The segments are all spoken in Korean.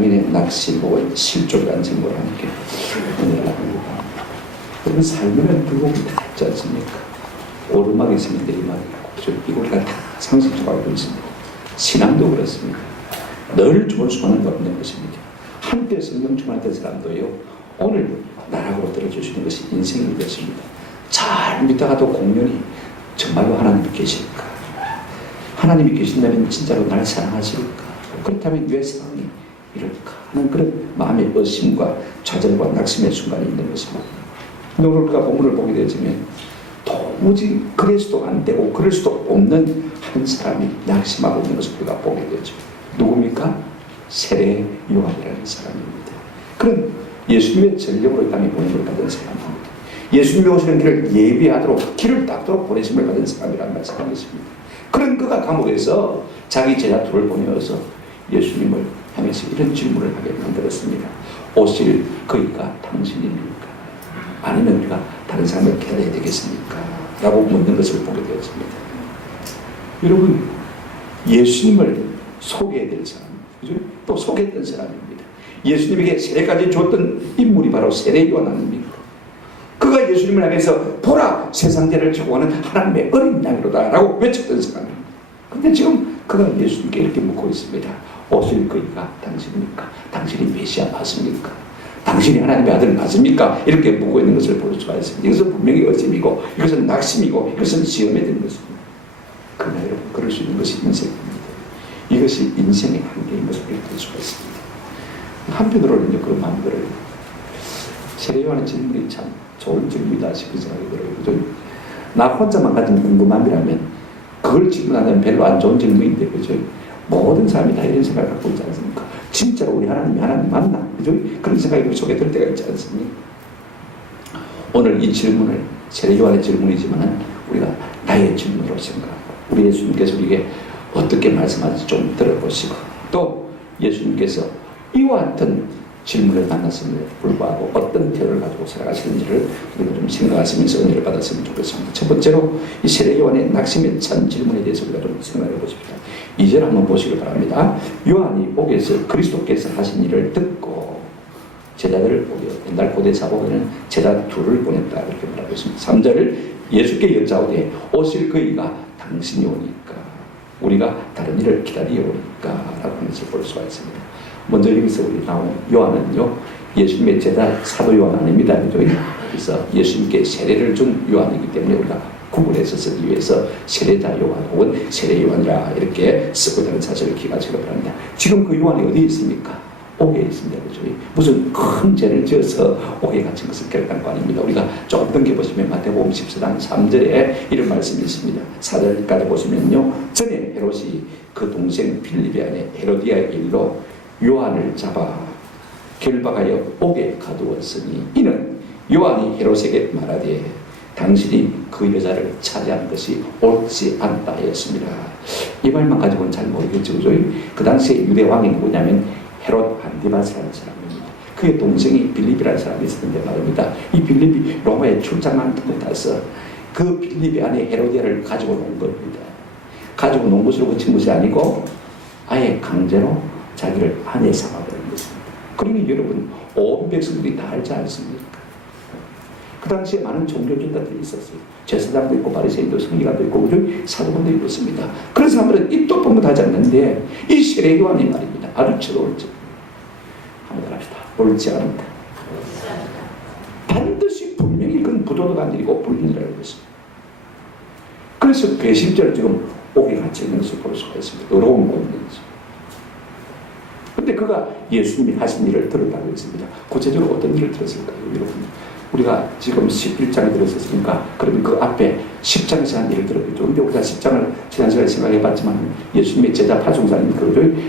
장인의 낙심과 실족이라는 제목으로 함께 은혜를 나눕니다. 여러분, 삶에는 굴곡이 다 있지 않습니까? 오르막이 있으면 내리막이 있고, 이거 우리가 다 상식적으로 알고 있습니다. 신앙도 그렇습니다. 늘 좋을 수만은 없는 것입니다. 한때 성령 충만했던 사람도요, 오늘 나라고 들어주시는 것이 인생인 것입니다. 잘 믿다가도 공연히 정말로 하나님이 계실까? 하나님이 계신다면 진짜로 날 사랑하실까? 그렇다면 왜 상황이 이럴까 하는 그런 마음의 의심과 좌절과 낙심의 순간이 있는 것입니다. 오늘 우리가 본문을 보게 되면 도무지 그래서도 안 되고 그럴 수도 없는 한 사람이 낙심하고 있는 것을 우리가 보게 되죠. 누굽니까? 세례 요한이라는 사람입니다. 그런 예수님의 전력으로 이 땅에 보냄을 받은 사람입니다. 예수님이 오시는 길을 예비하도록 길을 닦도록 보내심을 받은 사람이라는 말씀을 했습니다. 그런 그가 감옥에서 자기 제자 둘을 보내어서 예수님을 향해서 이런 질문을 하게 만들었습니다. 오실 그이가 당신입니까? 아니면 우리가 다른 사람을 기다려야 되겠습니까? 라고 묻는 것을 보게 되었습니다. 여러분, 예수님을 소개해야 될 사람, 그죠? 또 소개했던 사람입니다. 예수님에게 세례까지 줬던 인물이 바로 세례 요한 아닙니까? 그가 예수님을 향해서 보라, 세상대를 주고하는 하나님의 어린 양이로다 라고 외쳤던 사람입니다. 그런데 지금 그가 예수님께 이렇게 묻고 있습니다. 오실 그이가 당신입니까? 당신이 메시아 맞습니까? 당신이 하나님의 아들 맞습니까? 이렇게 묻고 있는 것을 볼 수가 있습니다. 이것은 분명히 의심이고, 이것은 낙심이고, 이것은 시험에 드는 것입니다. 그러나 여러분, 그럴 수 있는 것이 인생입니다. 이것이 인생의 한계인 것을 볼 수가 있습니다. 한편으로는 그런 마음들을 세례요한의 질문이 참 좋은 질문이다 싶은 생각이 들어요. 그죠? 나 혼자만 가진 궁금함이라면 그걸 질문하면 별로 안 좋은 질문인데, 그죠? 모든 사람이 다 이런 생각을 갖고 있지 않습니까? 진짜로 우리 하나님이 하나님 맞나? 그죠? 그런 생각이 우리 속에 들 때가 있지 않습니까? 오늘 이 질문을 세례요한의 질문이지만 우리가 나의 질문으로 생각하고, 우리 예수님께서 우리에게 어떻게 말씀하는지 좀 들어보시고, 또 예수님께서 이와 같은 질문을 만났음에도 불구하고 어떤 태도를 가지고 살아가시는지를 우리가 좀 생각하시면서 은혜를 받았으면 좋겠습니다. 첫 번째로 이 세례요한의 낙심에 찬 질문에 대해서 우리가 좀 생각해 보십시오. 2절 한번 보시기 바랍니다. 요한이 옥에서 그리스도께서 하신 일을 듣고 제자들을 보여 옛날 고대 사복에는 제자 둘을 보냈다 이렇게 말하고 있습니다. 3절을 예수께 여짜오되 오실 그이가 당신이 오니까 우리가 다른 일을 기다리오니까 라고 하는 것을 볼 수가 있습니다. 먼저 여기서 우리 나오는 요한은요, 예수님의 제자 사도 요한 아닙니다. 그래서 예수님께 세례를 준 요한이기 때문에 우리가 구분해서 쓰기 위해서 세례자 요한 혹은 세례 요한이라 이렇게 쓰고 있다는 사실을 기억하시기 바랍니다. 지금 그 요한이 어디에 있습니까? 옥에 있습니다. 그죠? 무슨 큰 죄를 지어서 옥에 갇힌 것을 결단한 거 아닙니다. 우리가 조금 넘겨보시면 마태복음 14장 3절에 이런 말씀이 있습니다. 4절까지 보시면요, 전에 헤롯이 그 동생 빌립의 아내 헤로디아의 일로 요한을 잡아 결박하여 옥에 가두었으니 이는 요한이 헤롯에게 말하되 당신이 그 여자를 차지한 것이 옳지 않다 하였습니다. 이 말만 가지고는 잘 모르겠죠. 그죠? 그 당시에 유대 왕이 누구냐면 헤롯 안디바스라는 사람입니다. 그의 동생이 빌립이라는 사람이 있었는데 말입니다. 이 빌립이 로마에 출장한 틈을 타서 그 빌립이 안에 헤로디아를 가지고 논 겁니다. 가지고 논 것으로 그친 것이 아니고 아예 강제로 자기를 아내 삼아버린 것입니다. 그러니 여러분, 온 백성들이 다 알지 않습니까? 그 당시에 많은 종교주의자들이 있었어요. 제사장도 있고 바리새인도 성리가도 있고 사도분도 있었습니다. 그런 사람들은 입도 뻥긋하지 않는데 이 세례 요한이 말입니다. 아르치도 옳지. 한번 합시다. 옳지 않다. 반드시 분명히 그건 부도덕한 일이고 불륜이라는 것입니다. 그래서 배신자를 지금 옥에 갇혀 있는 것을 볼 수가 있습니다. 어려운 곳인 것입니다. 그런데 그가 예수님이 하신 일을 들었다고 했습니다. 구체적으로 어떤 일을 들었을까요, 여러분? 우리가 지금 11장에 들었었으니까 그러면 그 앞에 10장에서 한 일을 들었겠죠. 근데 우리가 10장을 지난 시간에 생각해봤지만 예수님의 제자 파송사니까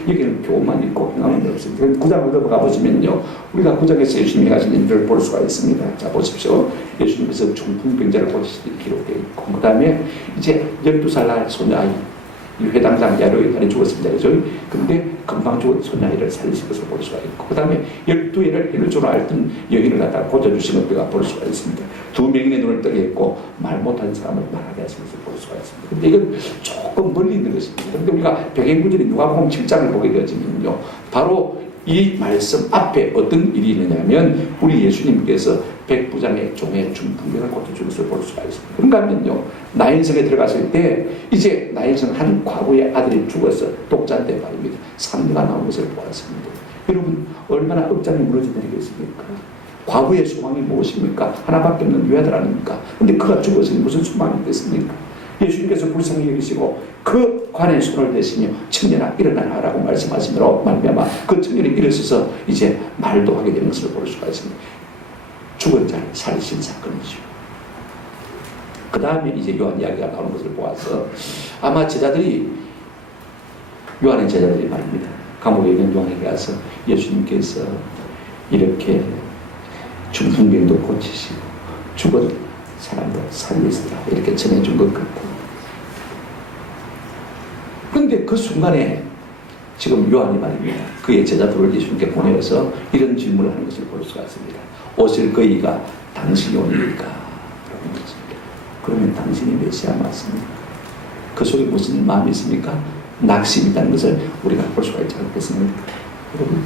여기는 교훈만 있고 행함은 없습니다. 9장을 넘어가 보시면요, 우리가 9장에서 예수님이 하신 일을 볼 수가 있습니다. 자, 보십시오. 예수님께서 중풍병자를 고치신 기록되어 있고, 그 다음에 이제 12살 날 소녀아이 회당장 야로의 딸이 죽었습니다. 그죠? 근데 금방 죽은 소녀아이를 살리신 것을 볼 수가 있고, 그 다음에 12회를 해를 줄 알던 여인을 갖다가 고쳐주신 것을 볼 수가 있습니다. 2명의 눈을 뜨게 했고 말 못하는 사람을 말하게 하신 것을 볼 수가 있습니다. 근데 이건 조금 멀리 있는 것입니다. 그런데 우리가 백행구절이 누가복음 7장을 보게 되어지면요, 바로 이 말씀 앞에 어떤 일이 있느냐면 우리 예수님께서 백부장의 종의 중풍병을 고쳐준 것을 볼 수가 있습니다. 그런가 하면요, 나인성에 들어갔을 때 이제 나인성 한 과부의 아들이 죽어서 독자한테 말입니다. 3녀가 나온 것을 보았습니다. 여러분 얼마나 억장이 무너져 내리겠습니까? 과부의 소망이 무엇입니까? 하나밖에 없는 외아들 아닙니까? 근데 그가 죽어서 무슨 소망이 있겠습니까? 예수님께서 불쌍히 여기시고 그 관에 손을 대시며 청년아 일어나라고 말씀하시므로 말미암아 그 청년이 일어서서 이제 말도 하게 되는 것을 볼 수가 있습니다. 죽은 자를 살리신 사건이죠. 그 다음에 이제 요한 이야기가 나오는 것을 보아서 아마 제자들이 요한의 제자들이 말입니다. 감옥에 있는 요한에게 가서 예수님께서 이렇게 중풍병도 고치시고 죽은 사람도 살리시라 이렇게 전해준 것 같고, 그런데 그 순간에 지금 요한이 말입니다. 그의 제자들을 예수님께 보내어서 이런 질문을 하는 것을 볼 수가 있습니다. 오실 그이가 당신이 오니까 그러는 것입니다. 그러면 당신이 메시아 맞습니까? 그 속에 무슨 마음이 있습니까? 낙심이 있다는 것을 우리가 볼 수가 있지 않겠습니까? 여러분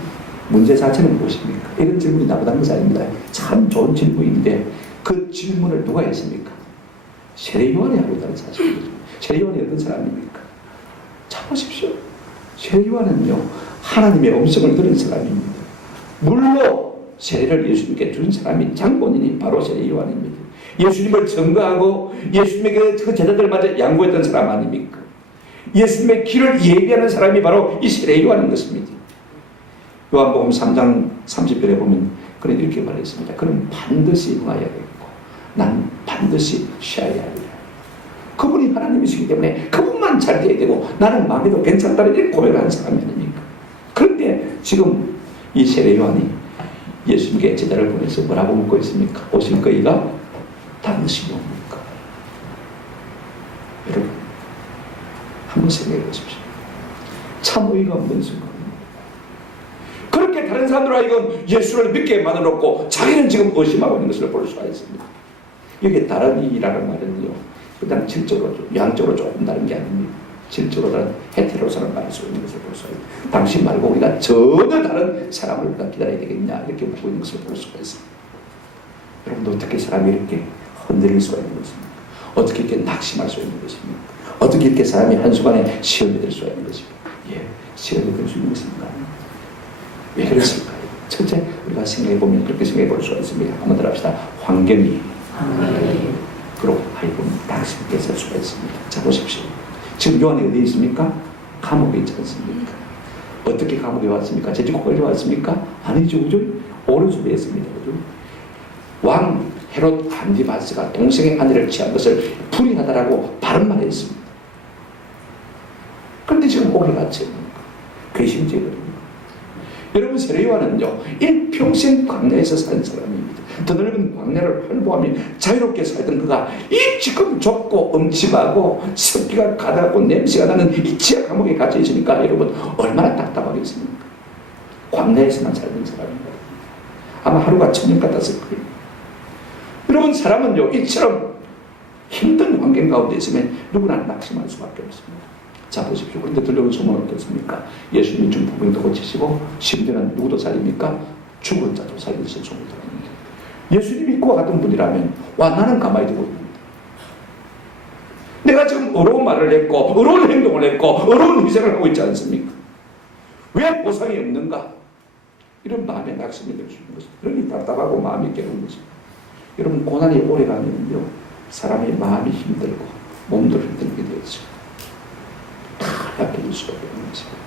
문제 자체는 무엇입니까? 이런 질문이 나보다는 것이 아닙니다. 참 좋은 질문인데 그 질문을 누가 했습니까? 세례 요한이 하고 있다는 사실입니다. 세례 요한이 어떤 사람입니까? 자 보십시오. 세례 요한은요 하나님의 음성을 들은 사람입니다. 물로 세례를 예수님께 준 사람이 장본인이 바로 세례 요한입니다. 예수님을 증거하고 예수님에게 그 제자들마저 양보했던 사람 아닙니까? 예수님의 길을 예비하는 사람이 바로 이 세례 요한인 것입니다. 요한복음 3장 30절에 보면 그는 이렇게 말했습니다. 그는 반드시 응하여야겠고 난 반드시 쉬어야 하리라. 그분이 하나님이시기 때문에 그분만 잘 돼야 되고 나는 마음에도 괜찮다는 이렇게 고백을 하는 사람이 아닙니까? 그런데 지금 이 세례 요한이 예수님께 제자를 보내서 뭐라고 묻고 있습니까? 오실 거이가 당신이 옵니까? 여러분 한번 생각해 보십시오. 참 의의가 없는 순간입니다. 그렇게 다른 사람들로 하여금 예수를 믿게 만들었고 자기는 지금 의심하고 있는 것을 볼 수가 있습니다. 여기 다른 이라는 말은요 일단 질적으로 양적으로 조금 다른 게 아닙니다. 질적으로는 헤테로사를 말할 수 있는 것을 볼 수가 있습니다. 당신 말고 우리가 전혀 다른 사람을 우리가 기다려야 되겠냐 이렇게 묻고 있는 것을 볼 수가 있습니다. 여러분 어떻게 사람이 이렇게 흔들릴 수가 있는 것입니까? 어떻게 이렇게 낙심할 수 있는 것입니까? 어떻게 이렇게 사람이 한순간에 시험이 될 수가 있는 것입니까? 예, 시험이 될 수 있는 것입니까? 왜 그랬을까요? 첫째 우리가 생각해보면 그렇게 생각해 볼 수가 있습니다. 한번 더 합시다. 환경이 그로 하여금 낙심있게 살 수가 있습니다. 자 보십시오. 지금 요한이 어디에 있습니까? 감옥에 있지 않습니까? 어떻게 감옥에 왔습니까? 죄짓고 걸려왔습니까? 아니죠. 그죠? 오른손에 있습니다. 그죠? 왕 헤롯 안디바스가 동생의 아내를 취한 것을 불의하다라고 바른 말을 했습니다. 그런데 지금 오래 갔죠. 괘씸죄거든요. 여러분 세례 요한은요 일평생 광야에서 산 사람입니다. 드넓은 광야를 활보하며 자유롭게 살던 그가 이 지금 좁고 음침하고 습기가 가득하고 냄새가 나는 이 지하 감옥에 갇혀 있으니까 여러분 얼마나 답답하겠습니까? 광야에서만 살던 사람입니다. 아마 하루가 1000년 같았을 거예요. 여러분 사람은요 이처럼 힘든 환경 가운데 있으면 누구나 낙심할 수밖에 없습니다. 자 보십시오. 그런데 들려온 소문은 어떻습니까? 예수님이 중풍병도 고치시고 심지어는 누구도 살립니까? 죽은 자도 살리신 소문이 들어옵니다. 예수님이 그와 같은 분이라면 와 나는 가만히 두고 있는다. 내가 지금 어려운 말을 했고 어려운 행동을 했고 어려운 희생을 하고 있지 않습니까? 왜 보상이 없는가? 이런 마음의 낙심이 될 수 있는 것입니다. 그러니 답답하고 마음이 괴로운 것입니다. 여러분 고난이 오래가면요 사람의 마음이 힘들고 몸도 힘들게 되죠. 약해질 수밖에 없는 것입니다.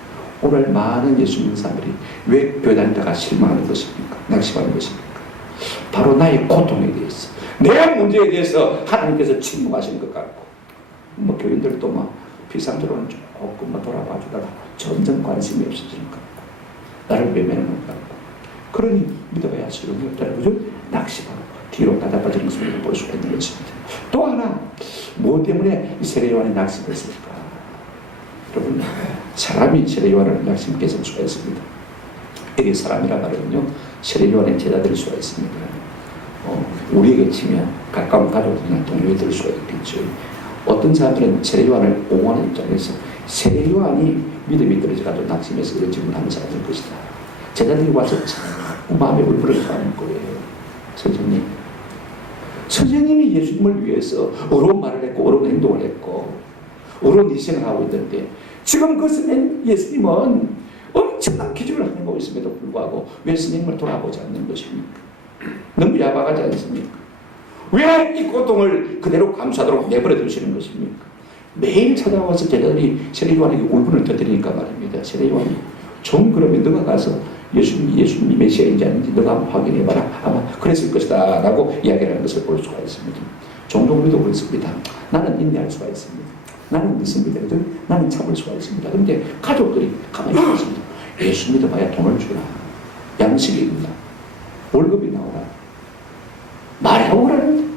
오늘 많은 예수 믿는 사람들이 왜 교회 다니다가 실망하는 것입니까? 낙심하는 것입니까? 바로 나의 고통에 대해서 내 문제에 대해서 하나님께서 침묵하시는 것 같고 뭐 교인들도 막 비상적으로는 조금 돌아봐 주다가 점점 관심이 없어지는 것 같고 나를 외면하는 것 같고 그러니 믿어봐야 소용이 없다는 거죠. 낙심하고 뒤로 다잡아지는 것을 볼 수가 있는 것입니다. 또 하나 무엇 때문에 이 세례 요한이 낙심했을까? 여러분 사람이 세례 요한을 낙심케 할 수가 있습니다. 이게 사람이라 말은요 세례 요한의 제자들일 수가 있습니다. 우리에게 치면 가까운 가족이나 동료에 들 수가 있겠죠. 어떤 사람들은 세례 요한을 옹호하는 입장에서 세례 요한이 믿음이 떨어져가지고 낙심해서 이런 질문을 하는 사람일 것이다. 제자들이 와서 자꾸 마음에 울분을 토하는 거예요. 선생님. 선생님이 예수님을 위해서 어려운 말을 했고 어려운 행동을 했고 어려운 희생을 하고 있는데 지금 그 선생님 예수님은 엄청난 기적을 하고 있음에도 불구하고 왜 선생님을 돌아보지 않는 것입니까? 너무 야박하지 않습니까? 왜 이 고통을 그대로 감수하도록 내버려 두시는 것입니까? 매일 찾아와서 제자들이 세례 요한에게 울분을 터뜨리니까 말입니다. 세례 요한이 좀 그러면 너가 가서 예수님이 메시아인지 아닌지 너가 한번 확인해봐라. 아마 그랬을 것이다 라고 이야기를 하는 것을 볼 수가 있습니다. 종종 우리도 그렇습니다. 나는 인내할 수가 있습니다. 나는 믿습니다. 나는 참을 수가 있습니다. 그런데 가족들이 가만히 있습니다. 예수 믿어봐야 돈을 주라. 양식이 있나. 월급이 나오라. 말하고 그러는데.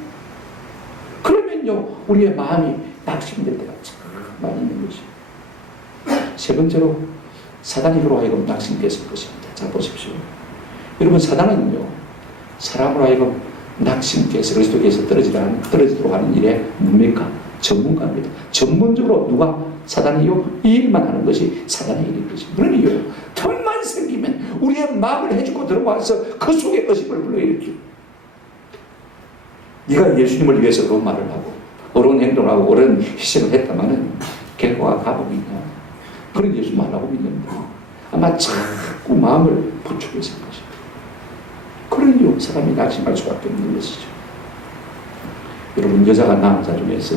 그러면요, 우리의 마음이 낙심될 때가 참 많이 있는 것이에요. 세 번째로, 사단이 그로 하여금 낙심케 했을 것입니다. 자, 보십시오. 여러분, 사단은요, 사람으로 하여금 낙심케 해서 그리스도께서 떨어지도록 하는 일에 뭡니까? 전문가입니다. 전문적으로 누가 사단이요? 이 일만 하는 것이 사단의 일인 것입니다. 그런 이유예요. 틈만 생기면 우리의 마음을 해주고 들어와서 그 속에 의심을 불러일으키고 네가 예수님을 위해서 그런 말을 하고 어려운 행동을 하고 어려운 희생을 했다마는 결과가 감옥이냐. 그런 예수 말하고 믿는데 아마 자꾸 마음을 부추겼을 것입니다. 그런 이유 사람이 낙심할 수밖에 없는 것이죠. 여러분, 여자가 낳은 자 중에서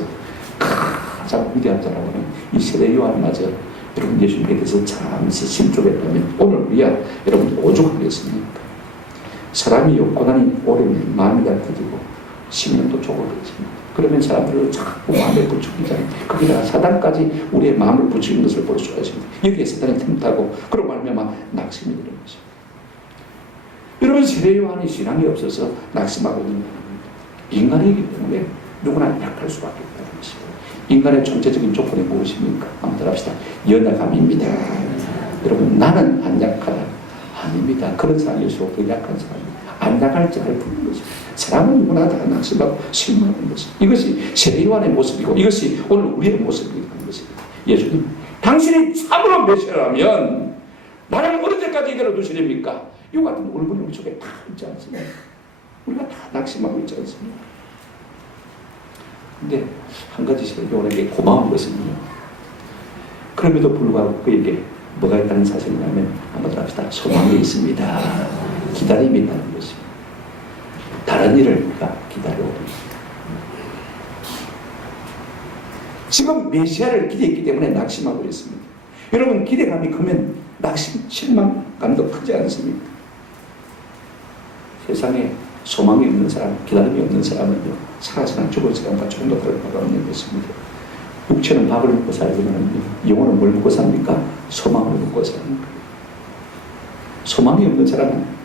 가장 위대한 자라고는 이 세례 요한마저 여러분 예수님에 대해서 잠시 심쪽했다면 오늘 우리야 여러분 오죽하겠습니까? 사람이 고난이 오르면 마음이 얇아지고 심령도 좁아졌습니다. 그러면 사람들을 자꾸 마음에 부추기잖아요. 거기다가 사단까지 우리의 마음을 부추기는 것을 볼 수가 있습니다. 여기에 사단이 틈타고 그런 말면 낙심이 되는 것입니다. 여러분, 세례 요한이 신앙이 없어서 낙심하고 있는 겁니다. 인간이기 때문에 누구나 약할 수밖에 없다는 것입니다. 인간의 총체적인 조건이 무엇입니까? 한번 들어봅시다. 연약함입니다. 여러분, 나는 안 약하다. 아닙니다. 그런 사람일수록 더 약한 사람입니다. 안 약할 줄 알 뿐인 것입니다. 사람은 누구나 다 낙심하고 실망하는 것입니다. 이것이 세례 요한의 모습이고 이것이 오늘 우리의 모습이라는 것입니다. 예수님, 당신이 참으로 메시아라면 나를 어느 때까지 이대로 두시렵니까? 이와 같은 울분이 우리 속에 다 있지 않습니까? 우리가 다 낙심하고 있지 않습니까? 근데 한 가지 세례 요한에게 고마운 것은요, 그럼에도 불구하고 그에게 뭐가 있다는 사실이냐면 한번 더 합시다. 소망이 있습니다. 기다림이 있다는 것입니다. 다른 일을 우리가 기다려오고 있습니다. 지금 메시아를 기대했기 때문에 낙심하고 있습니다. 여러분, 기대감이 크면 낙심, 실망감도 크지 않습니까? 세상에 소망이 없는 사람, 기다림이 없는 사람은요, 살아서나 죽을 사람과 조금 더 다를 바가 없는 것입니다. 육체는 밥을 먹고 살지만 영혼은 뭘 먹고 삽니까? 소망을 먹고 삽니다. 소망이 없는 사람은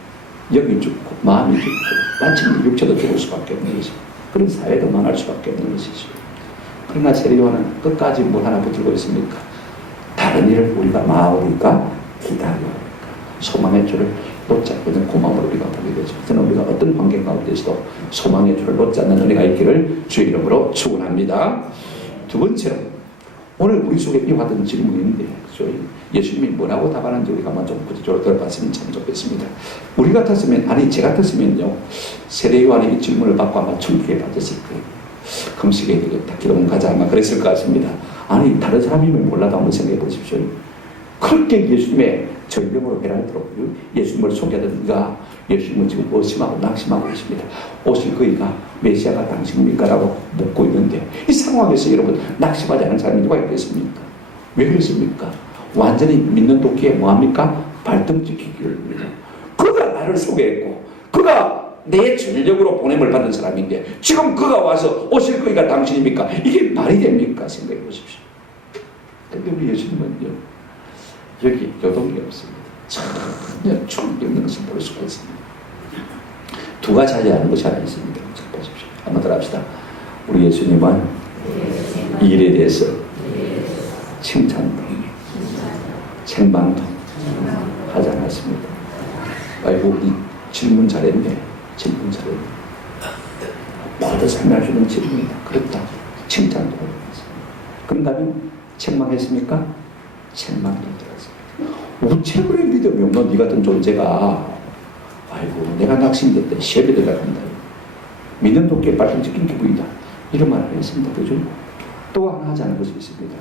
영이 죽고 마음이 죽고 마침내 육체도 죽을 수밖에 없는 것입니다. 그런 사회도 망할 수밖에 없는 것이죠. 그러나 세례 요한은 끝까지 뭘 하나 붙들고 있습니까? 다른 일을 우리가 마으리까 기다려야 소망의 줄을 놓지 않는 고마움을 우리가 보게 되죠. 저는 우리가 어떤 환경 가운데서도 소망의 줄을 놓지 않는 은혜가 있기를 주의 이름으로 축원합니다. 두 번째로, 오늘 우리 속에 이와 같은 질문인데 예수님이 뭐라고 답하는지 우리가 한번 좀 구체적으로 들어봤으면 참 좋겠습니다. 우리 같았으면, 아니 제 같았으면요, 세례 요한의 이 질문을 받고 아마 충격에 빠졌을 거예요. 금식해야 되겠다, 기도문 가자, 아마 그랬을 것 같습니다. 아니 다른 사람이면 몰라도 한번 생각해 보십시오. 그렇게 예수님의 전령으로 배달도록 예수님을 소개하던 이가 예수님은 지금 의심하고 낙심하고 있습니다. 오실 그이가 메시아가 당신입니까? 라고 묻고 있는데 이 상황에서 여러분 낙심하지 않은 사람이 누가 있겠습니까? 왜 그랬습니까? 완전히 믿는 도끼에 뭐합니까? 발등 찍히기를 합니다. 그가 나를 소개했고 그가 내 전력으로 보냄을 받은 사람인데 지금 그가 와서 오실 그이가 당신입니까? 이게 말이 됩니까? 생각해 보십시오. 그런데 우리 예수님은요, 여기 요동이 없습니다. 전혀 충격이 없는 것을 볼 수가 있습니다. 두 가지 하지 것이 하나 있습니다. 자, 보십시오. 한번 더 합시다. 우리 예수님은 이 일에 대해서 칭찬도 책망도 하지 않았습니다. 아이고, 이 질문 잘했네. 질문 잘했네. 모두 설명할 수 있는 질문이다. 그렇다. 칭찬도 하지 않았습니다. 그런가 하면 책망했습니까? 책망도 들었습니다. 우체국의 믿음이 없는 네 같은 존재가 아이고 내가 낙심됐다 시험에 들어간다 믿음도 깨발좀 찍힌 기분이다 이런 말을 했습니다. 그죠? 또 하나 하지 않은 것이 있습니다.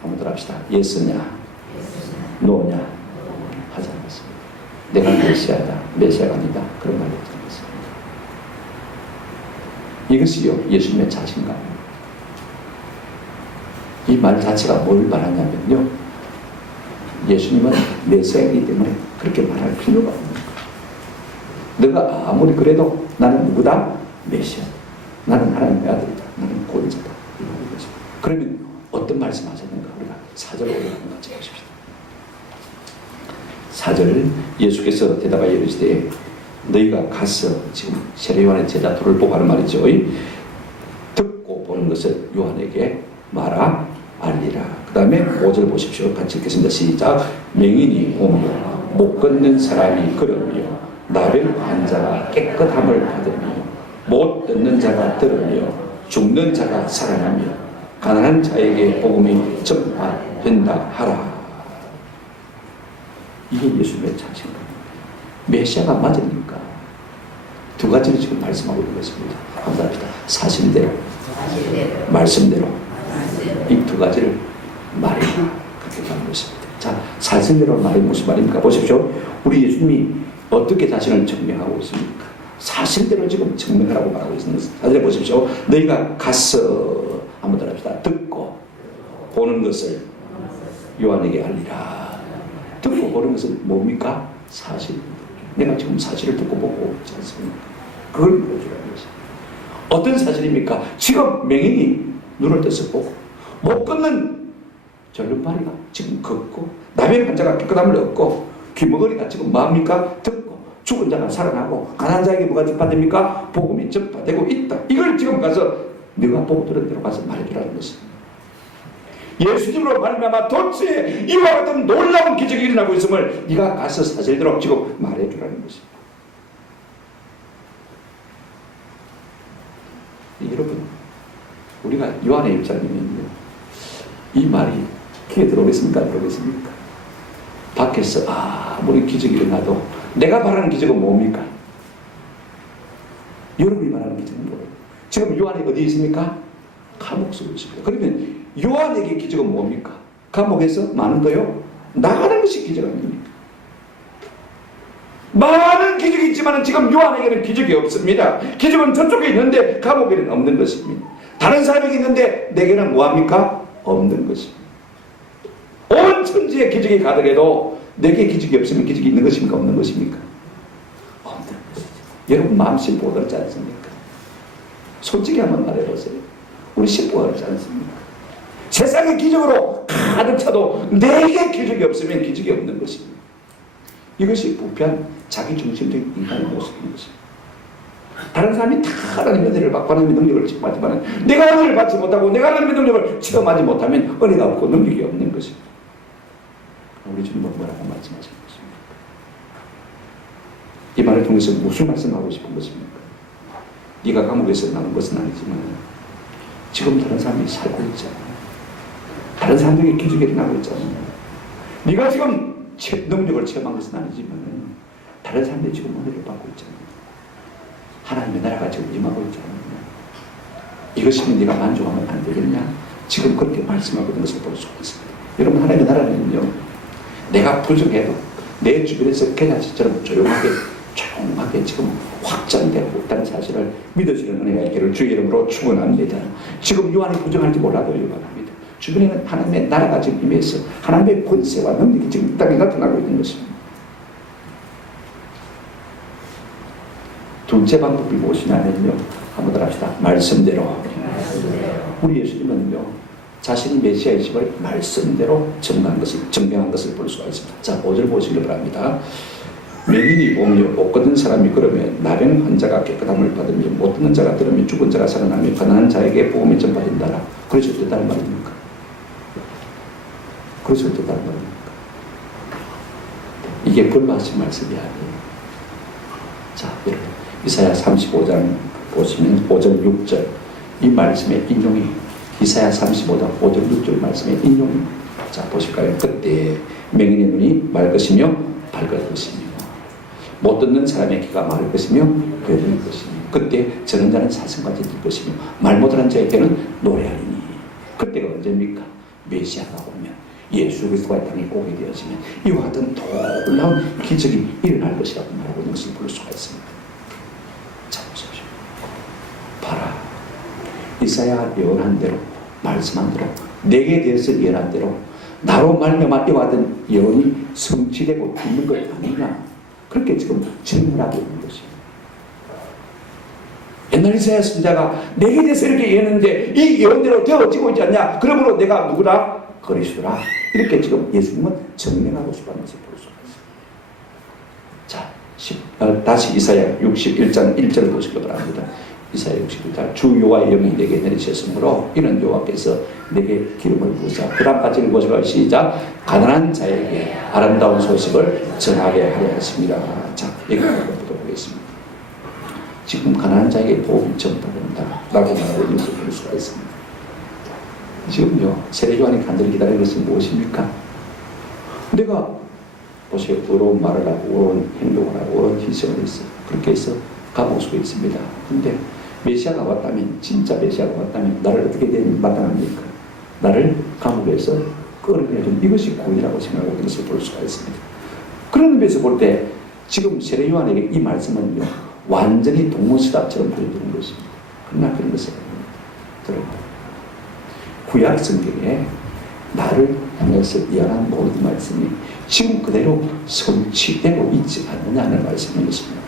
한번 더 합시다. 예스냐 노냐 하지 않았습니다. 내가 메시아가 아니다 그런 말을 하지 않았습니다. 이것이요 예수님의 자신감. 이 말 자체가 뭘 말하냐면요 예수님은 메시아이기 때문에 그렇게 말할 필요가 없는 거예요. 너가 아무리 그래도 나는 누구다? 메시아. 나는 하나님의 아들이다. 나는 구원자다. 그러면 어떤 말씀 하셨는가? 우리가 4절로 올라가는 것 같이 보십시다. 4절 예수께서 대답하여 이르시되 너희가 가서 지금 세례 요한의 제자 둘을 보고 하는 말이죠. 듣고 보는 것을 요한에게 말아 알리라. 그 다음에 5절 보십시오. 같이 읽겠습니다. 시작. 맹인이 오며 못 걷는 사람이 걸으며 나병 환자가 깨끗함을 받으며 못 듣는 자가 들으며 죽는 자가 살아나며 가난한 자에게 복음이 전파된다 하라. 이게 예수님의 자신감. 메시아가 맞으니까 두 가지를 지금 말씀하고 있는 것입니다. 감사합니다. 사실대로 말씀대로 이 두 가지를 말해라. 그렇게 말하는 것입니다. 자, 사실대로 말이 무슨 말입니까? 보십시오. 우리 예수님이 어떻게 자신을 증명하고 있습니까? 사실대로 지금 증명하라고 말하고 있는 것입니다. 사실에 보십시오. 너희가 가서 한번 더 합시다. 듣고 보는 것을 요한에게 알리라. 듣고 보는 것은 뭡니까? 사실. 내가 지금 사실을 듣고 보고 있지 않습니까? 그걸 보여주라는 것입니다. 어떤 사실입니까? 지금 맹인이 눈을 떠서 보고 못 걷는 절름발이가 지금 걷고 나병 환자가 깨끗함을 얻고 귀머거리가 지금 뭡니까? 듣고 죽은 자가 살아나고 가난한 자에게 뭐가 전파됩니까? 복음이 전파되고 있다. 이걸 지금 가서 네가 보고 들은 대로 가서 말해주라는 것입니다. 예수님으로 말미암아 도대체 이와 같은 놀라운 기적이 일어나고 있음을 네가 가서 사실대로 지금 말해주라는 것입니다. 여러분 우리가 요한의 입장이면요 이 말이 귀에 들어오겠습니까? 들어오겠습니까? 밖에서 아무리 기적이 일어나도 내가 말하는 기적은 뭡니까? 여러분이 말하는 기적은 뭐예요? 지금 요한이 어디에 있습니까? 감옥 속에 있습니다. 그러면 요한에게 기적은 뭡니까? 감옥에서 많은 거요? 나가는 것이 기적 아닙니까? 많은 기적이 있지만 지금 요한에게는 기적이 없습니다. 기적은 저쪽에 있는데 감옥에는 없는 것입니다. 다른 사람에게 있는데 내게는 뭐합니까? 없는 것입니다. 온 천지에 기적이 가득해도 내게 기적이 없으면 기적이 있는 것입니까? 없는 것입니까? 없는 것이죠. 여러분 마음 심보가 그렇지 않습니까? 솔직히 한번 말해보세요. 우리 심보가 그렇지 않습니까? 세상의 기적으로 가득 차도 내게 기적이 없으면 기적이 없는 것입니다. 이것이 부패한 자기중심적인 인간의 모습인 것입니다. 다른 사람이 다 하나님의 은혜를 받고 하나님의 능력을 체험하지만 내가 은혜를 받지 못하고 내가 하나님의 능력을 체험하지 못하면 은혜가 없고 능력이 없는 것입니다. 우리 주님은 뭐라고 말씀하신 것입니까? 이 말을 통해서 무슨 말씀하고 싶은 것입니까? 네가 감옥에서 나온 것은 아니지만 지금 다른 사람이 살고 있잖아. 다른 사람들에게 기적이 일어나고 있잖아. 네가 지금 능력을 체험한 것은 아니지만 다른 사람들이 지금 은혜를 받고 있잖아. 하나님의 나라가 지금 임하고 있잖아. 이것이면 네가 만족하면 안 되겠냐? 지금 그렇게 말씀하고 있는 것을 볼 수 있습니다. 여러분 하나님의 나라는요 내가 부정해도 내 주변에서 개나시처럼 조용하게 지금 확장되고 있다는 사실을 믿어지는 은혜가 있기를 주의 이름으로 축원합니다. 지금 요한이 부정할지 몰라도 요한합니다. 주변에는 하나님의 나라가 지금 임해서 하나님의 권세와 능력이 지금 이 땅에 나타나고 있는 것입니다. 둘째 방법이 무엇이냐면요. 한번 더 합시다. 말씀대로. 우리 예수님은요. 자신이 메시아이심을 말씀대로 증명한 것을 볼 수가 있습니다. 자, 5절 보시기 바랍니다. 맹인이 오며 못 걷는 사람이 걸으면 나병 환자가 깨끗함을 받으며 못 듣는 자가 들으며 죽은 자가 살아나며 가난한 자에게 복음이 전파된다라. 그래서 어떻다는 말입니까? 그래서 어떻다는 말입니까? 이게 벌마하신 말씀이 아니에요. 자, 여러분 이사야 35장 보시면 5절 6절 이 말씀의 인용이 이사야 35장 5절 6절 말씀의 인용입니다. 자, 보실까요? 그때 맹인의 눈이 맑을 것이며 밝을 것이며 못 듣는 사람의 귀가 막을 것이며 열릴 것이며 그때 저런 자는 사슴같이 될 것이며 말 못하는 자에게는 노래하리니 그때가 언제입니까? 메시아가 오면 예수 그리스도가 이 땅에 오게 되어지면 이와 같은 놀라운 기적이 일어날 것이라고 말하고 있는 것을 볼 수가 있습니다. 자 보십시오. 봐라. 이사야가 예언한 대로 말씀한 대로 내게 대해서 예언한 대로 나로 말미암아 이와 같은 예언이 성취되고 있는 것 아니냐 그렇게 지금 질문하고 있는 것입니다. 옛날 이사야 선지자가 내게 대해서 이렇게 예언했는데 이 예언대로 되어지고 있지 않냐 그러므로 내가 누구라? 그리스도라 이렇게 지금 예수님은 증명하고 싶어하는 것을 볼 수가 있습니다. 자, 다시 이사야 61장 1절을 보시기 바랍니다. 이사야 61장 주 여호와의 영이 내게 내리셨으므로 이는 여호와께서 내게 기름을 부으사 그 다음 같이 읽어보시고 시작 가난한 자에게 아름다운 소식을 전하게 하려 하십니다. 자, 여기까지 보겠습니다. 지금 가난한 자에게 복음이 전파된다 라고 말하고 있는 것을 볼 수가 있습니다. 지금요 세례 요한이 간절히 기다리는 것이 무엇입니까? 내가 보세요. 어려운 말을 하고 어려운 행동을 하고 어려운 희생을 했어요. 그렇게 해서 감옥 속에 있습니다. 근데 메시아가 왔다면 진짜 메시아가 왔다면 나를 어떻게 마땅합니까? 나를 감옥에서 끌어내준 이것이 구원이라고 생각하고 있는 것을 볼 수가 있습니다. 그런 의미에서 볼 때 지금 세례 요한에게 이 말씀은요 완전히 동문서답처럼 보여지는 것입니다. 그러나 그런 것은 여러분 구약 성경에 나를 향해서 예언한 모든 말씀이 지금 그대로 성취되고 있지 않느냐는 말씀인 것입니다.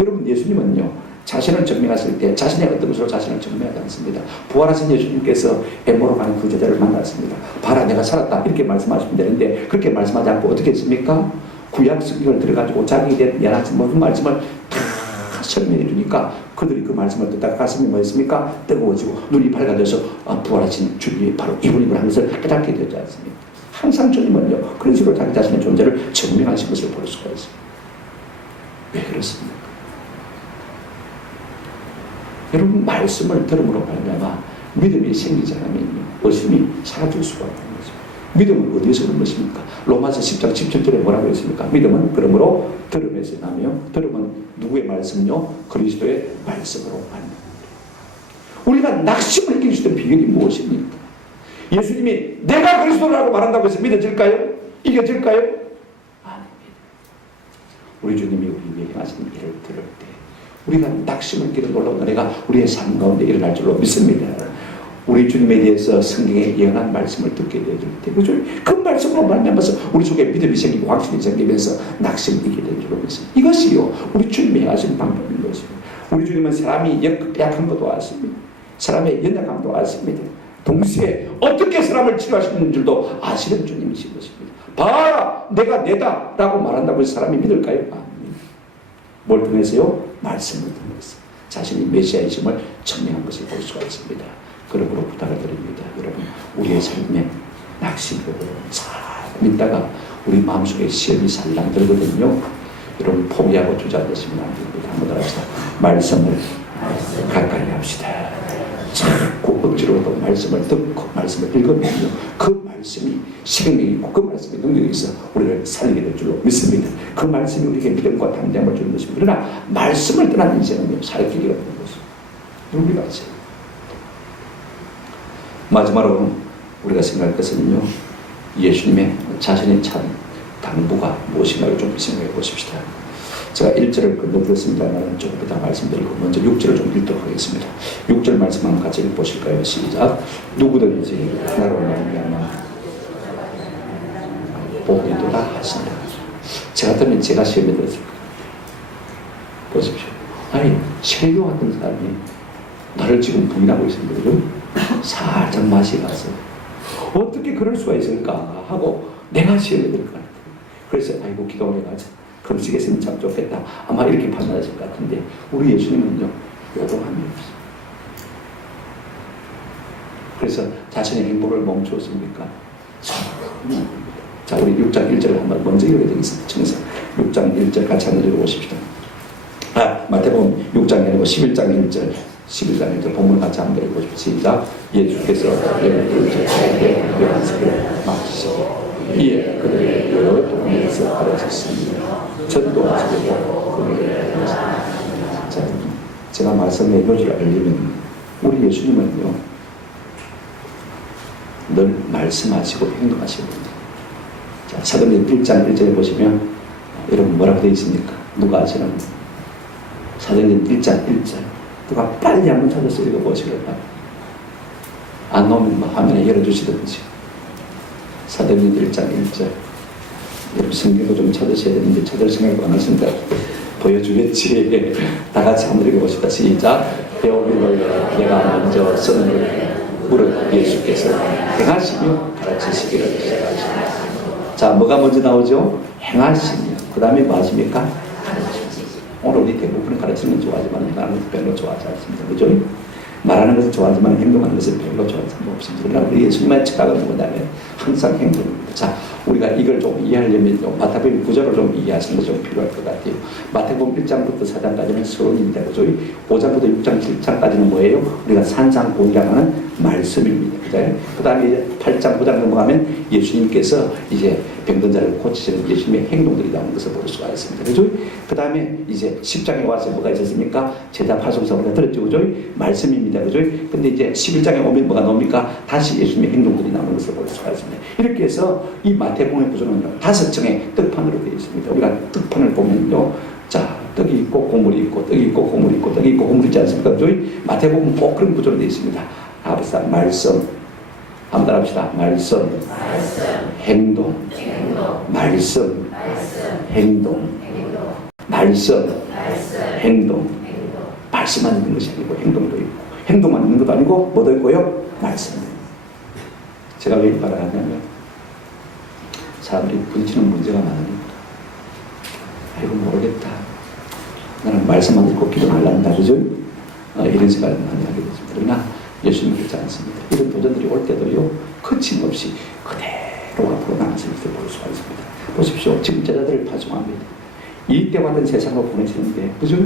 여러분 예수님은요 자신을 증명하실 때 자신의 어떤 것으로 자신을 증명하지 않습니다. 부활하신 예수님께서 엠모로 가는 그 제자를 만났습니다. 봐라 내가 살았다 이렇게 말씀하시면 되는데 그렇게 말씀하지 않고 어떻게 했습니까? 구약 성경을 들어가지고 자기에 대한 예언하신 모든 말씀을 다 설명해 주니까 그들이 그 말씀을 듣다가 가슴이 뭐였습니까? 뜨거워지고 눈이 밝아져서 부활하신 주님이 바로 이분이구나 하는 것을 깨닫게 되지 않습니까? 항상 주님은요 그런 식으로 자기 자신의 존재를 증명하신 것을 볼 수가 있습니다. 왜 그렇습니까? 여러분 말씀을 들음으로 말미암아 믿음이 생기지 않으면 의심이 사라질 수가 없는 거죠. 믿음은 어디에서 오는 것입니까? 로마서 10장 17절에 뭐라고 했습니까? 믿음은 그러므로 들음에서 나며 들음은 누구의 말씀요? 그리스도의 말씀으로 하는 겁니다. 우리가 낙심을 이길 수 있는 비결이 무엇입니까? 예수님이 내가 그리스도라고 말한다고 해서 믿어질까요? 이겨질까요? 아닙니다. 우리 주님이 우리에게 하시는 일을 들을 때 우리가 낙심을 끼는 놀라운 은혜가 우리의 삶 가운데 일어날 줄로 믿습니다. 우리 주님에 대해서 성경에 예언한 말씀을 듣게 되어질 때 그 말씀으로 말미암아서 우리 속에 믿음이 생기고 확신이 생기면서 낙심을 이기게 될 줄로 믿습니다. 이것이요 우리 주님이 행하신 방법인 것입니다. 우리 주님은 사람이 약한 것도 아십니다. 사람의 연약함도 아십니다. 동시에 어떻게 사람을 치료하시는 줄도 아시는 주님이신 것입니다. 봐라 내가 내다 라고 말한다고 해서 사람이 믿을까요? 아닙니다. 뭘 통해서요? 말씀을 통해서 자신이 메시아이심을 증명한 것을 볼 수가 있습니다. 그러므로 부탁을 드립니다. 여러분 우리의 삶에 낙심으로 잘 믿다가 우리 마음속에 시험이 살랑 들거든요. 여러분 포기하고 주저앉으시면 안 됩니다. 한번 더 합시다. 말씀을 가까이 합시다. 자꾸 억지로도 말씀을 듣고 말씀을 읽으면요 그 말씀이 생명이 있고 그 말씀이 능력이 있어 우리를 살리게 될 줄로 믿습니다. 그 말씀이 우리에게 믿음과 담대함을 주는 것입니다. 그러나 말씀을 떠난 인생은요 살 길이 없는 것입니다. 우리가 아세요. 마지막으로 우리가 생각할 것은요 예수님의 자신의 참 당부가 무엇인가를 좀 생각해 보십시다. 제가 1절을 건너드렸습니다만 조금 이따 말씀드리고 먼저 6절을 좀 읽도록 하겠습니다. 6절 말씀 한번 같이 읽어보실까요? 시작. 누구든지 나로 말미암아 복이 있도다 하신다. 저 같으면 제가 시험에 들었을 거예요. 보십시오. 아니 세례요 같은 사람이 나를 지금 부인하고 있습니다. 살짝 맛이 가서 어떻게 그럴 수가 있을까 하고 내가 시험에 들 것 같아요. 그래서 아이고 기도를 해가지고 금식했으면 참 좋겠다. 아마 이렇게 판단하실 것 같은데 우리 예수님은요 요동함이 없어요. 그래서 자신의 행복을 멈추었습니까? 자 우리 6장 1절을 한번 먼저 읽어야 되겠습니다. 청사 6장 1절 같이 한번 읽어보십시다. 마태복음 6장이 아니고 11장 1절 11장 1절 본문 같이 한번 읽어보십시오. 시작. 예수께서 예물을 제자에게 명하시기를 막으시고 이에 그들의 여러 동네에서 가르쳤습니다. 전도하시고 그들에게 자, 제가 말씀의 요지를 알리면 우리 예수님은요 늘 말씀하시고 행동하시고 자, 사도행전 1장 1절에 보시면 여러분 뭐라고 되어 있습니까? 누가 아시나요? 사도행전 1장 1절 누가 빨리 한번 찾아서 읽어보시겠다. 안 나오면 뭐 화면에 열어주시든지. 사도행전 1장 1절 여러분 성경도 좀 찾으셔야 되는데 찾을 생각도 안 하신다. 보여주겠지. 다 같이 한번 읽어봅시다. 시작. 배우기를 내가 먼저 쓰는 무릇 예수께서 행하시며 가르치시기를 시작하십니다. 자, 뭐가 먼저 나오죠? 행하시며. 그 다음에 뭐 하십니까? 오늘 우리 대부분 가르치는 건 좋아하지만 나는 별로 좋아하지 않습니다. 그죠? 말하는 것을 좋아하지만 행동하는 것을 별로 좋아하는 사람 없습니다. 그러나 우리 예수님의 착각은 뭐냐면 항상 행동입니다. 자, 우리가 이걸 좀 이해하려면 마태복음 구절을 좀 이해하시는 게 좀 필요할 것 같아요. 마태복음 1장부터 4장까지는 서론입니다. 그죠? 5장부터 6장, 7장까지는 뭐예요? 우리가 산상보이라고 하는 말씀입니다. 그죠? 그 다음에 이제 8장, 9장 넘어가면 예수님께서 이제 병든 자를 고치시는 예수님의 행동들이 나오는 것을 볼 수가 있습니다. 그죠? 그 다음에 이제 10장에 와서 뭐가 있었습니까? 제자 파송사 우리가 들었죠. 그죠? 말씀입니다. 그죠? 근데 이제 11장에 오면 뭐가 나옵니까? 다시 예수님의 행동들이 나오는 것을 볼 수가 있습니다. 이렇게 해서 이 마태복음의 구조는요, 5층의 떡판으로 되어 있습니다. 우리가 떡판을 보면요, 자, 떡이 있고 고물이 있고, 떡이 있고 고물이 있고, 떡이 있고 고물이 있지 않습니까? 그죠? 마태복음은 꼭 그런 구조로 되어 있습니다. 아버사 말씀. 한번 따라합시다. 말씀, 행동, 말씀, 행동, 말씀, 행동. 말씀만 있는 것이 아니고 행동도 있고, 행동만 있는 것도 아니고 뭐도 있고요? 말씀. 제가 왜 말을 하냐면 사람들이 부딪히는 문제가 많으니까 아이고 모르겠다. 나는 말씀만 읽고 기도를 한다. 그죠? 이런 생각을 많이 하게 됐습니다. 그러나 예수님 그렇지 않습니다. 이런 도전들이 올 때도요, 거침없이 그대로 앞으로 나가실 것을 볼 수가 있습니다. 보십시오. 지금 제자들을 파송합니다. 이때와 같은 세상으로 보내시는데, 그죠?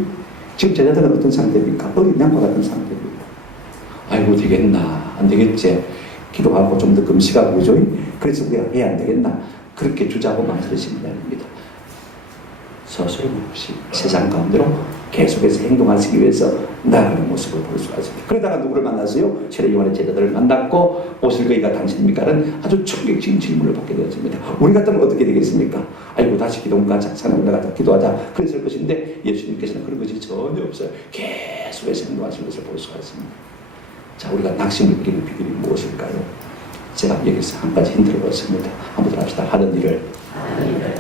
지금 제자들은 어떤 상태입니까? 어린 양과 같은 상태입니다. 아이고, 되겠나? 안 되겠지? 기도하고 좀 더 금식하고, 그죠? 그래서 우리가 해야 안 되겠나? 그렇게 주저하고 망설이시는 게 아닙니다. 서술은 없이 세상 가운데로 계속해서 행동하시기 위해서 나아가는 모습을 볼 수가 있습니다. 그러다가 누구를 만났어요? 세례 요한의 제자들을 만났고 오실 거기가 당신입니까는 아주 충격적인 질문을 받게 되었습니다. 우리 같으면 어떻게 되겠습니까? 아이고 다시 기도문가 산에 올라가자 기도하자 그랬을 것인데 예수님께서는 그런 것이 전혀 없어요. 계속해서 행동하시는 것을 볼 수가 있습니다. 자, 우리가 낙심을 이기는 비결이 무엇일까요? 제가 여기서 한 가지 힌트를 얻습니다. 한번 더 합시다. 하던 일을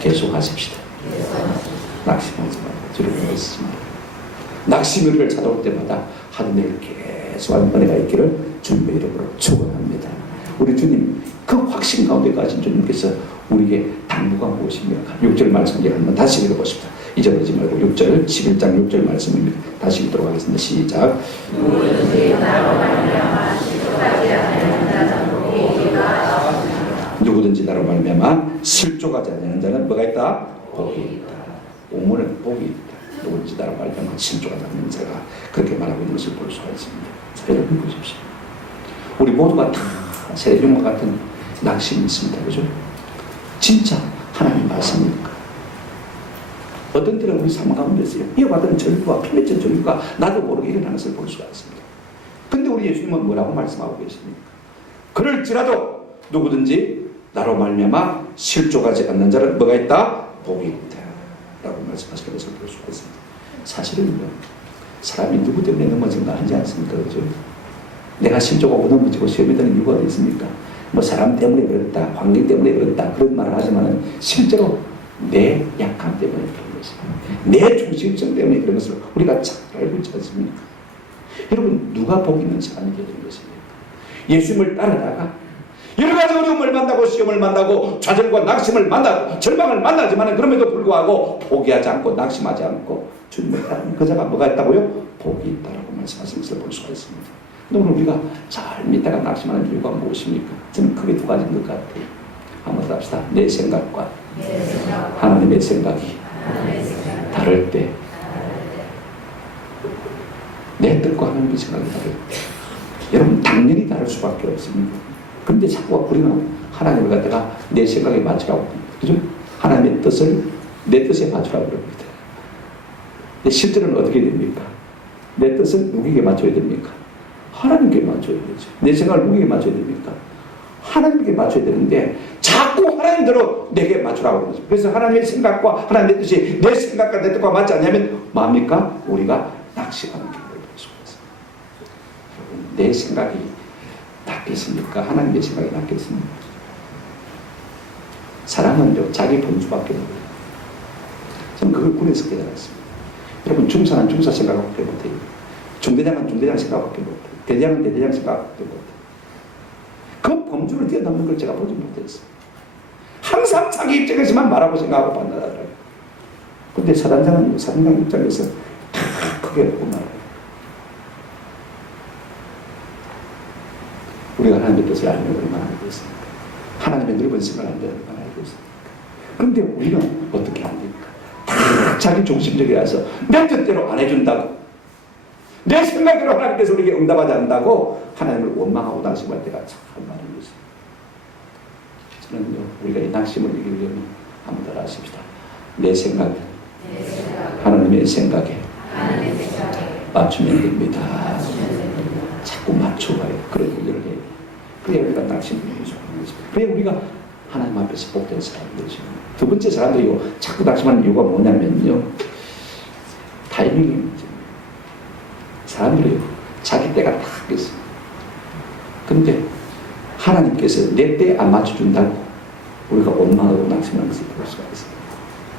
계속 하십시다. 낙심하지 말고 두려움이 있습니다. 낙심이 우리를 찾아올 때마다 하는 일을 계속하는 은혜가 있기를 주님의 이름으로 축원합니다. 우리 주님 그 확신 가운데 가신 주님께서 우리에게 당부가 무엇입니까? 6절 말씀 한번 다시 읽어보십시다. 잊어버리지 말고 6절 11장 6절 말씀입니다. 다시 읽도록 하겠습니다. 시작. 누구든지 나로 말미암아 실족하지 않는 자는 뭐가 있다? 복이 있다. 오문은 복이 있다. 누구든지 나로 말미암아 실족하지 않는 자가 그렇게 말하고 있는 것을 볼 수가 있습니다. 자, 여러분 보십시오. 우리 모두가 다 세례요한과 같은 낙심이 있습니다. 그죠? 진짜 하나님 말씀입니까? 어떤 때는 우리 삶 가운데서요, 이와 같은 절규와 피 맺힌 절규가 나도 모르게 일어나는 것을 볼 수가 있습니다. 근데 우리 예수님은 뭐라고 말씀하고 계십니까? 그럴지라도 누구든지 나로 말미암아 실족하지 않는 자는 뭐가 있다? 복이 있다 라고 말씀하시는 것을 볼 수가 있습니다. 사실은요, 사람이 누구 때문에 넘어진가 하지 않습니까? 그죠? 내가 실족하고 넘어지고 시험에 드는 이유가 어디 있습니까? 뭐 사람 때문에 그렇다, 환경 때문에 그렇다 그런 말을 하지만 실제로 내 약함 때문에 그런 것입니다. 내 중심성 때문에 그런 것을 우리가 잘 알고 있지 않습니까? 여러분, 누가 복 있는 사람이 되는 것입니까? 예수님을 따르다가 여러 가지 어려움을 만나고 시험을 만나고 좌절과 낙심을 만나고 절망을 만나지만 그럼에도 불구하고 포기하지 않고 낙심하지 않고 주님을 따르는 그 자가 뭐가 있다고요? 복이 있다라고 말씀하시는 것을 볼 수가 있습니다. 오늘 우리가 잘 믿다가 낙심하는 이유가 무엇입니까? 저는 크게 두 가지인 것 같아요. 한번 더 합시다. 내 생각과 하나님의 생각이 다를 때, 내 뜻과 하나님의 생각이 다를 때, 여러분 당연히 다를 수밖에 없습니다. 그런데 자꾸 우리는 하나님을 갖다가 내 생각에 맞추라고, 그죠? 하나님의 뜻을 내 뜻에 맞추라고 그럽니다. 실제로는 어떻게 됩니까? 내 뜻을 누구에게 맞춰야 됩니까? 하나님께 맞춰야 되죠. 내 생각을 누구에게 맞춰야 됩니까? 하나님께 맞춰야 되는데 자꾸 하나님대로 내게 맞추라고 그러죠. 그래서 하나님의 생각과 하나님의 뜻이 내 생각과 내 뜻과 맞지 않냐면 뭡니까? 우리가 낙심하는 경우를 볼 수가 있습니다. 내 생각이 낫겠습니까? 하나님의 생각이 낫겠습니까? 사람은요, 자기 본주밖에 모르요. 저는 그걸 군에서 깨달았습니다. 여러분, 중사는 중사 생각밖에 못해요. 중대장은 중대장 생각밖에 못해요. 대장은 대대장 생각밖에 못해요. 그 범주를 뛰어넘는 걸 제가 보지 못했어요. 항상 자기 입장에서만 말하고 생각하고 판단하더라고요. 근데 사단장은 사단장 입장에서 다 크게 보고 말해요. 우리가 하나님의 뜻을 알면 얼마나 알겠습니까? 하나님의 넓은 생각을 알면 얼마나 알겠습니까? 그런데 우리는 어떻게 합니까? 다 자기 중심적이라서 내 뜻대로 안 해준다고, 내 생각대로 하나님께서 우리에게 응답하지 않는다고 하나님을 원망하고 낙심할 때가 참 많은 것입니다. 저는요, 우리가 이 낙심을 이기려면 한번 더 하십시다. 내 생각은 하나님의 생각에 맞추면 됩니다. 자꾸 맞춰가야 돼. 그런 일을 해야 돼. 그래야 우리가 낙심을 이길 수 있는 것입니다. 그래야 우리가 하나님 앞에서 복된 사람들이죠. 두 번째, 사람들이 자꾸 낙심하는 이유가 뭐냐면요, 타이밍입니다. 사람들이 자기 때가 다 있어요. 근데 하나님께서 내 때에 안 맞춰준다고 우리가 원망하고 낙심하는 것을 볼 수가 있습니다.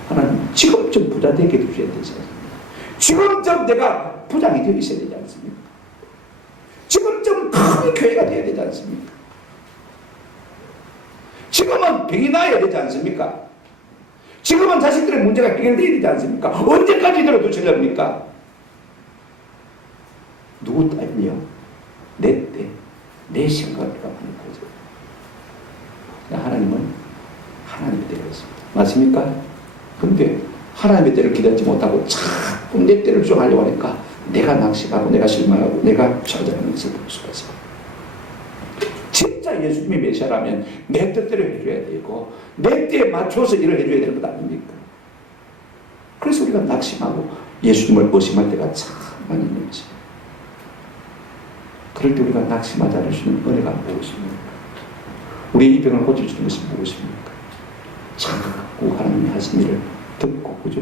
하나님, 지금쯤 부자 되게 해주셔야 되지 않습니까? 지금쯤 내가 부장이 되어 있어야 되지 않습니까? 지금쯤 큰 교회가 되어야 되지 않습니까? 지금은 병이 나야 되지 않습니까? 지금은 자식들의 문제가 해결되어야 되지 않습니까? 언제까지 들어두시렵니까? 누구 때문이요? 내 때, 내 생각이라고 하는 거죠. 하나님은 하나님의 때가 있습니다. 맞습니까? 근데 하나님의 때를 기다리지 못하고 자꾸 내 때를 주장하려고 하니까 내가 낙심하고 내가 실망하고 내가 좌절하는 것을 볼 수가 있습니다. 진짜 예수님이 메시아라면 내 뜻대로 해줘야 되고 내 때에 맞춰서 일을 해줘야 되는 것 아닙니까? 그래서 우리가 낙심하고 예수님을 의심할 때가 참 많이 있는 것입니다. 그럴 때 우리가 낙심하지 않을 수 있는 은혜가 무엇입니까? 우리의 이 병을 고쳐주는 것이 무엇입니까? 자꾸 하나님이 하신 일을 듣고, 그죠?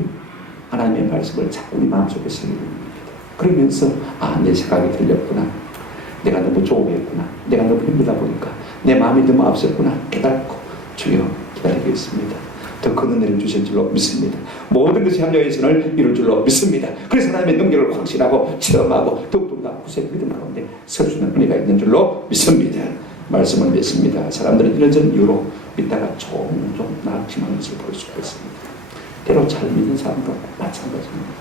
하나님의 말씀을 자꾸 우리 마음속에 새기는 겁니다. 그러면서 내 생각이 틀렸구나, 내가 너무 조급했구나, 내가 너무 힘들다 보니까 내 마음이 너무 앞섰구나 깨닫고 주여 기다리겠습니다. 더 큰 은혜를 주실 줄로 믿습니다. 모든 것이 합력해서는 이룰 줄로 믿습니다. 그래서 하나님의 능력을 확신하고 체험하고 더욱더 구세의 믿음 가운데 설 수 있는 은혜가 있는 줄로 믿습니다. 말씀을 맺습니다. 사람들은 이런저런 이유로 믿다가 종종 낙심하는 것을 볼 수가 있습니다. 때로 잘 믿는 사람도 마찬가지입니다.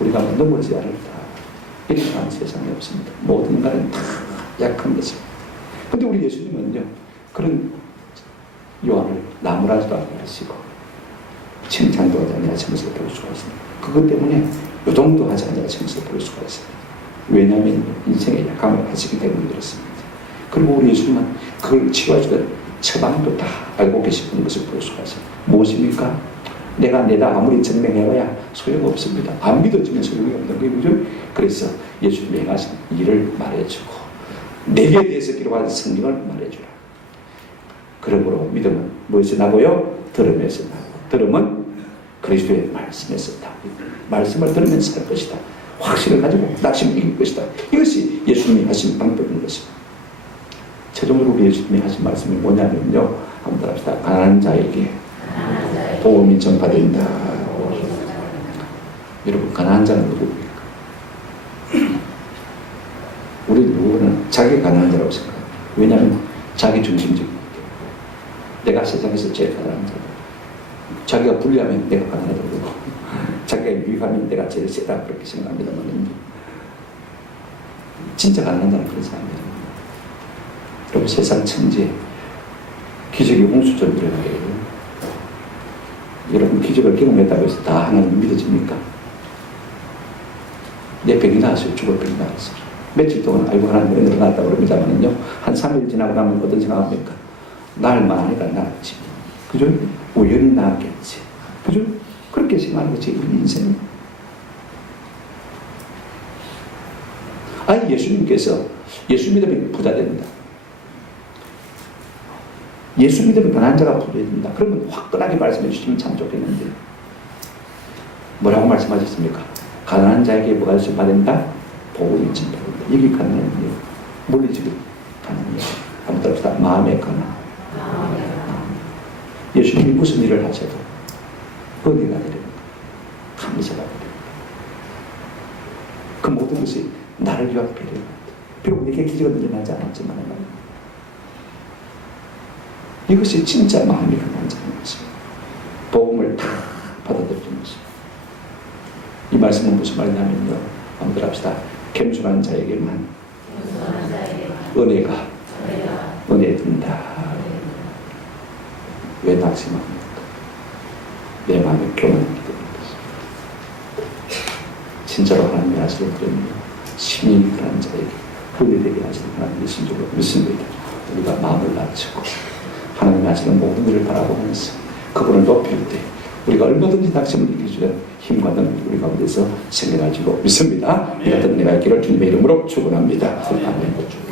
우리가 넘어지지 않을까, 이렇게 하는 세상이 없습니다. 모든 인간은 다 약한 것입니다. 그런데 우리 예수님은요, 그런 요한을 나무라지도 아니하시고 칭찬도 하지 아니하신 것을 볼 수가 있습니다. 그것 때문에 요동도 하지 아니하신 것을 볼 수가 있습니다. 왜냐하면 인생의 약함을 하시기 때문에 그렇습니다. 그리고 우리 예수님은 그걸 치유하시던 처방도 다 알고 계시는 것을 볼 수가 있습니다. 무엇입니까? 내가 내다 아무리 증명해봐야 소용없습니다. 안 믿어지면 소용이 없는 거예요. 그래서 예수님이 행하신 일을 말해주고 내게 대해서 기록한 성경을 말해주라. 그러므로 믿음은 무엇이 나고요? 들음에서 나고, 들음은 그리스도의 말씀에서 나고, 말씀을 들으면서 할 것이다. 확신을 가지고 낙심을 이길 것이다. 이것이 예수님이 하신 방법인 것입니다. 최종적으로 우리 예수님이 하신 말씀이 뭐냐면요, 한번 합시다. 가난한 자에게 복음이 전파된다. 여러분, 가난한 자는 누구입니까? 우리 누구는 자기 가난한 자라고 생각합니다. 왜냐하면 자기 중심적입니다. 내가 세상에서 제일 가난한 자다. 자기가 불리하면 내가 가난하다고 그러고 자기가 유익하면 내가 제일 세다, 그렇게 생각합니다만 진짜 가난한 자는 그런 사람이에요. 여러분, 세상 천지에 기적이 홍수처럼 일어나요. 여러분, 기적을 경험했다고 해서 다 하나님 믿어집니까? 내 병이 나았어요. 죽을 병이 나았어요. 며칠 동안 아이고 하나님 은혜를 받았다고 그럽니다만은요, 한 3일 지나고 나면 어떤 생각합니까? 나을만 하니까 나았지, 그죠? 우연히 나았겠지, 그죠? 그렇게 생각하는 것이 우리 인생입니다. 아니, 예수님께서 예수 믿으면 부자 됩니다. 예수 믿으면 가난한 자가 부자 됩니다. 그러면 화끈하게 말씀해 주시면 참 좋겠는데 뭐라고 말씀하셨습니까? 가난한 자에게 뭐가 있을 바된다? 복음이 진다고. 이게 가난이에요. 물리적인 가난이에요. 한번 들읍시다. 마음의 가난. 예수님이 무슨 일을 하셔도 은혜가 되는 감사가 되는 그 모든 것이 나를 위한 배려가 비록 내게 기적은 일어나지 않았지만 이것이 진짜 마음이 강한 자인 것입니다. 복음을 다 받아들이는 것입니다. 이 말씀은 무슨 말이냐면요, 한번 합시다. 겸손한 자에게만 은혜가 은혜 든다. 왜 낙심합니까? 내 마음에 교만하기 때문입니다. 진짜로 하나님의 아시는 그런 신이 그런 자에게 은혜되게 하시는 하나님의 신적으로 믿습니다. 우리가 마음을 낮추고 하나님의 하시는 모든 일을 바라보면서 그분을 높일 때 우리가 얼마든지 낙심을 이겨주는 힘과 능력이 우리 가운데서 생겨날 줄로 믿습니다. 이 같은 은혜가 있기를 주님의 이름으로 축원합니다. 아멘.